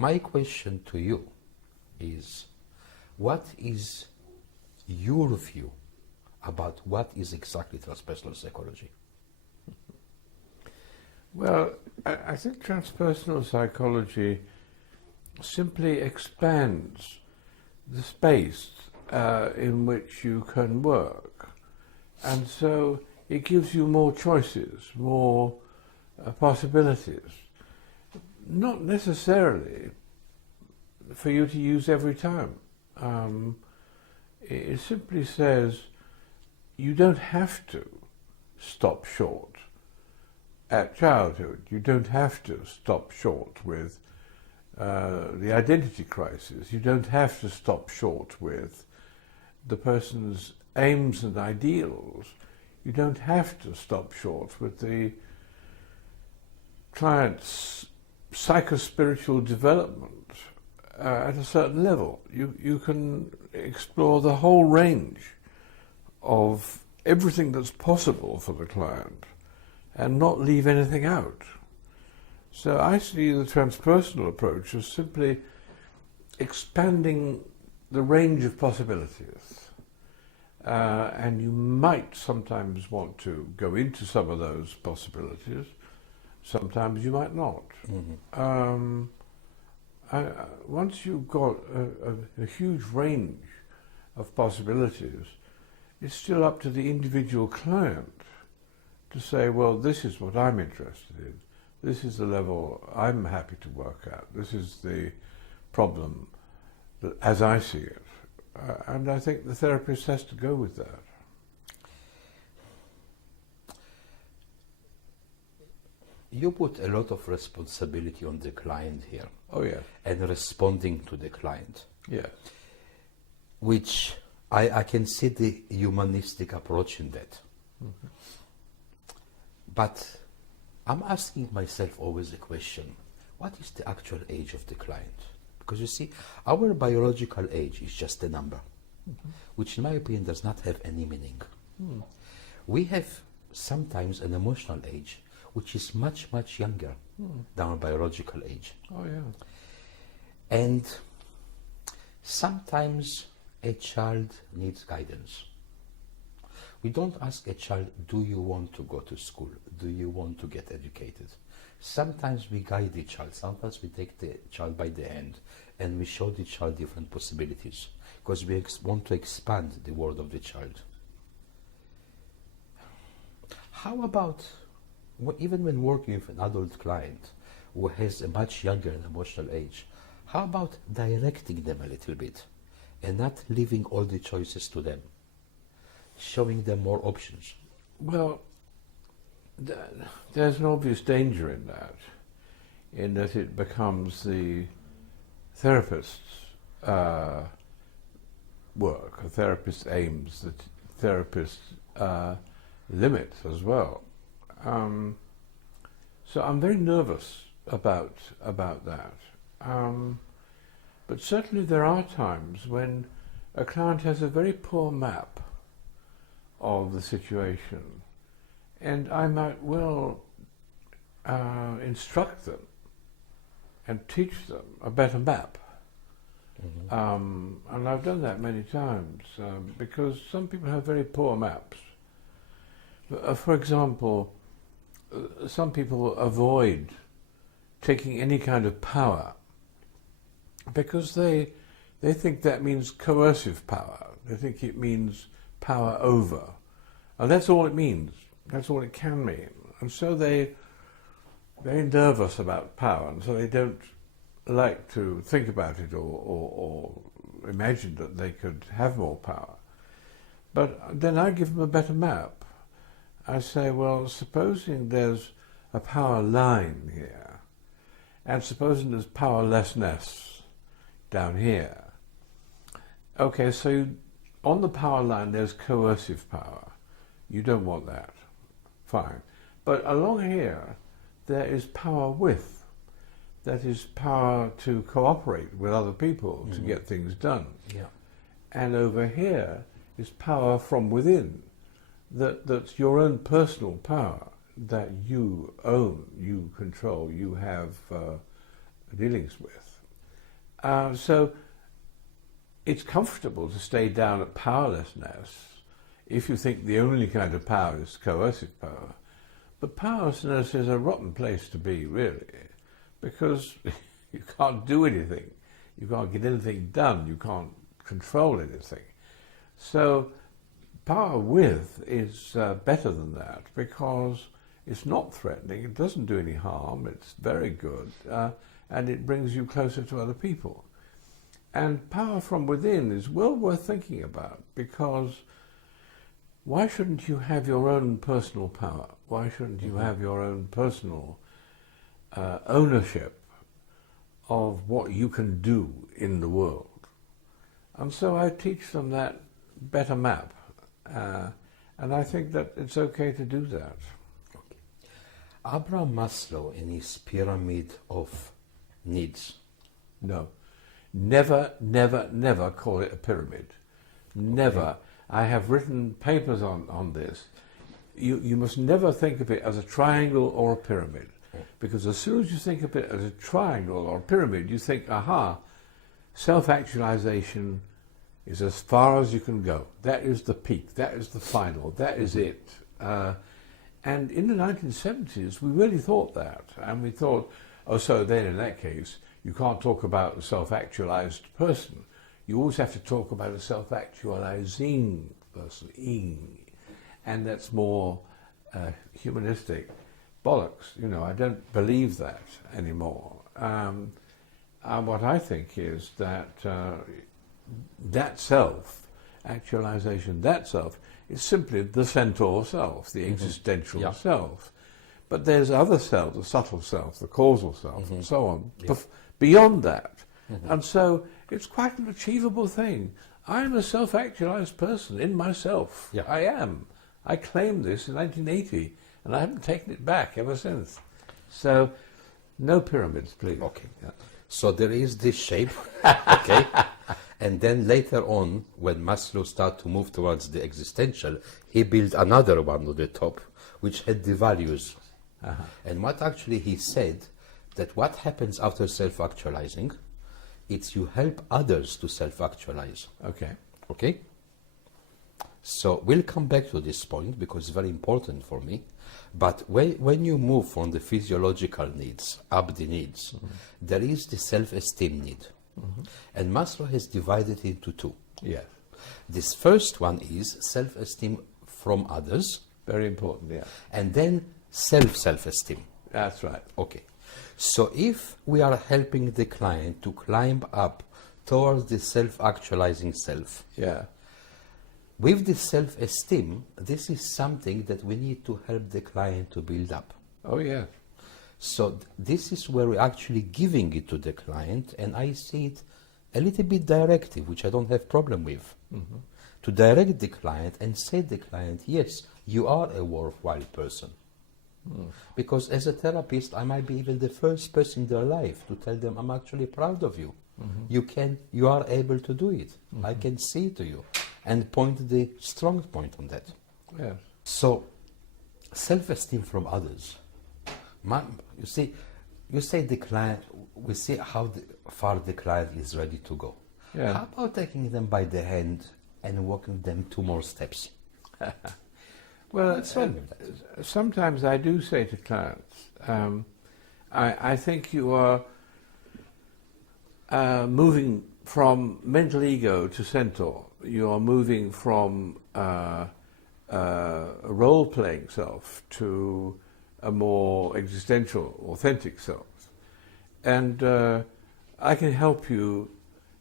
my question to you is, what is your view about what is exactly transpersonal psychology? Well, I think transpersonal psychology simply expands the space in which you can work. And so it gives you more choices, more possibilities. Not necessarily for you to use every time. It simply says you don't have to stop short at childhood. You don't have to stop short with the identity crisis. You don't have to stop short with the person's aims and ideals. You don't have to stop short with the client's psychospiritual development at a certain level. You can explore the whole range of everything that's possible for the client and not leave anything out. So I see the transpersonal approach as simply expanding the range of possibilities. And you might sometimes want to go into some of those possibilities, sometimes you might not. Mm-hmm. Once you've got a huge range of possibilities, it's still up to the individual client to say, well, this is what I'm interested in. This is the level I'm happy to work at. This is the problem that, as I see it. And I think the therapist has to go with that. You put a lot of responsibility on the client here. Oh, yeah. And responding to the client. Yeah. Which I can see the humanistic approach in that. Mm-hmm. But I'm asking myself always the question, what is the actual age of the client? Because you see, our biological age is just a number, mm-hmm. which in my opinion does not have any meaning. Mm. We have sometimes an emotional age which is much, much younger than our biological age. Oh, yeah. And sometimes a child needs guidance. We don't ask a child, do you want to go to school? Do you want to get educated? Sometimes we guide the child. Sometimes we take the child by the hand and we show the child different possibilities because we want to expand the world of the child. How about, even when working with an adult client who has a much younger emotional age, how about directing them a little bit and not leaving all the choices to them? Showing them more options. Well, there's an obvious danger in that it becomes the therapist's work, a therapist's aims, the therapist's limits as well. So I'm very nervous about that. But certainly there are times when a client has a very poor map of the situation, and I might well instruct them and teach them a better map. Mm-hmm. And I've done that many times because some people have very poor maps. For example, some people avoid taking any kind of power because they think that means coercive power. They think it means power over. And that's all it means. That's all it can mean. And so they're nervous about power, and so they don't like to think about it or imagine that they could have more power. But then I give them a better map. I say, well, supposing there's a power line here, and supposing there's powerlessness down here. Okay, so on the power line there's coercive power. You don't want that. Fine. But along here there is power with. That is power to cooperate with other people to get things done. Yeah. And over here is power from within. That's your own personal power that you own, you control, you have dealings with. So it's comfortable to stay down at powerlessness if you think the only kind of power is coercive power. But powerlessness is a rotten place to be, really, because you can't do anything. You can't get anything done. You can't control anything. So power with is better than that, because it's not threatening, it doesn't do any harm, it's very good, and it brings you closer to other people. And power from within is well worth thinking about, because why shouldn't you have your own personal power? Why shouldn't you have your own personal ownership of what you can do in the world? And so I teach them that better map, and I think that it's okay to do that. Abraham Maslow, in his pyramid of needs. No. Never, never, never call it a pyramid. Never. Okay. I have written papers on this. You must never think of it as a triangle or a pyramid. Because as soon as you think of it as a triangle or a pyramid, you think, aha, self-actualization is as far as you can go. That is the peak. That is the final. That is it. And in the 1970s, we really thought that. And we thought, oh, so then in that case, you can't talk about a self-actualized person. You always have to talk about a self-actualizing person, ing. And that's more humanistic bollocks. You know, I don't believe that anymore. What I think is that that self-actualization, that self, is simply the centaur self, the existential self. But there's other selves, the subtle self, the causal self, and so on, beyond that. And so it's quite an achievable thing. I am a self-actualized person in myself. I am. I claimed this in 1980, and I haven't taken it back ever since. So, no pyramids, please. Okay. So there is this shape, okay? And then later on, when Maslow started to move towards the existential, he built another one on the top, which had the values. And what actually he said, that what happens after self-actualizing, it's you help others to self-actualize. Okay. Okay? So we'll come back to this point, because it's very important for me. But when you move from the physiological needs up the needs, there is the self-esteem need. And Maslow has divided it into two. Yes. This first one is self-esteem from others. Very important, yeah. And then self-esteem. That's right. Okay. So if we are helping the client to climb up towards the self-actualizing self, with the self-esteem, this is something that we need to help the client to build up. Oh, yeah. So this is where we're actually giving it to the client, and I see it a little bit directive, which I don't have problem with. To direct the client and say to the client, yes, you are a worthwhile person. Because as a therapist, I might be even the first person in their life to tell them, I'm actually proud of you. You are able to do it. I can see to you. And point the strong point on that. Yes. So, self-esteem from others. You say the client, we see how far the client is ready to go. Yeah. How about taking them by the hand and walking them 2 more steps? Well, that? Sometimes I do say to clients, I think you are moving from mental ego to centaur. You are moving from a role-playing self to a more existential, authentic self. And I can help you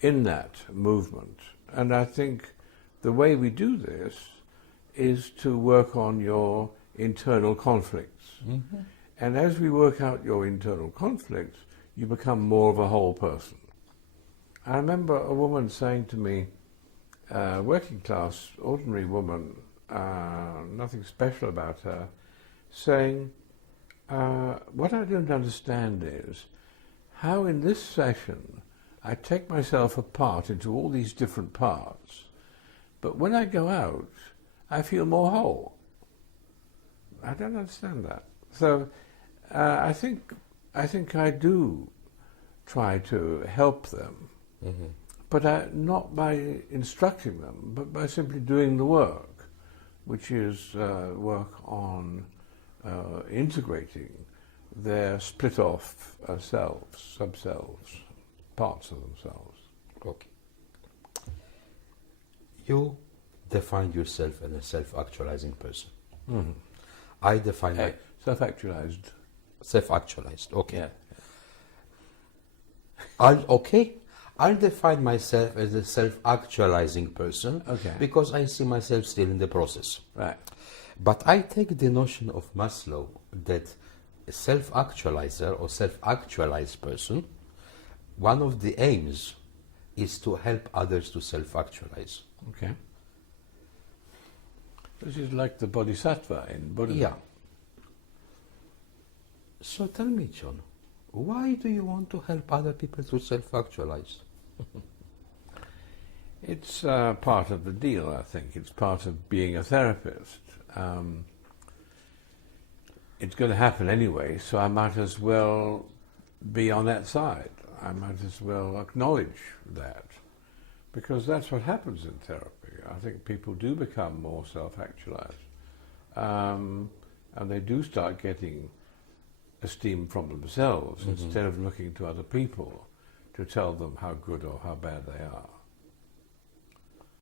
in that movement. And I think the way we do this is to work on your internal conflicts. And as we work out your internal conflicts, you become more of a whole person. I remember a woman saying to me, working class, ordinary woman, nothing special about her, saying, what I don't understand is how in this session I take myself apart into all these different parts, but when I go out, I feel more whole. I don't understand that. So I think I do try to help them, but not by instructing them, but by simply doing the work, which is work on integrating their split-off selves, sub-selves, parts of themselves. Okay. You define yourself as a self-actualizing person. I define Self-actualized. self-actualized. Okay. Yeah. I'll define myself as a self-actualizing person because I see myself still in the process. Right. But I take the notion of Maslow that a self-actualizer or self-actualized person, one of the aims is to help others to self-actualize. Okay. This is like the bodhisattva in Buddhism. Yeah. So tell me, John, why do you want to help other people to self-actualize? It's part of the deal, I think. It's part of being a therapist. It's going to happen anyway, so I might as well be on that side. I might as well acknowledge that, because that's what happens in therapy. I think people do become more self-actualized, and they do start getting esteem from themselves instead of looking to other people to tell them how good or how bad they are.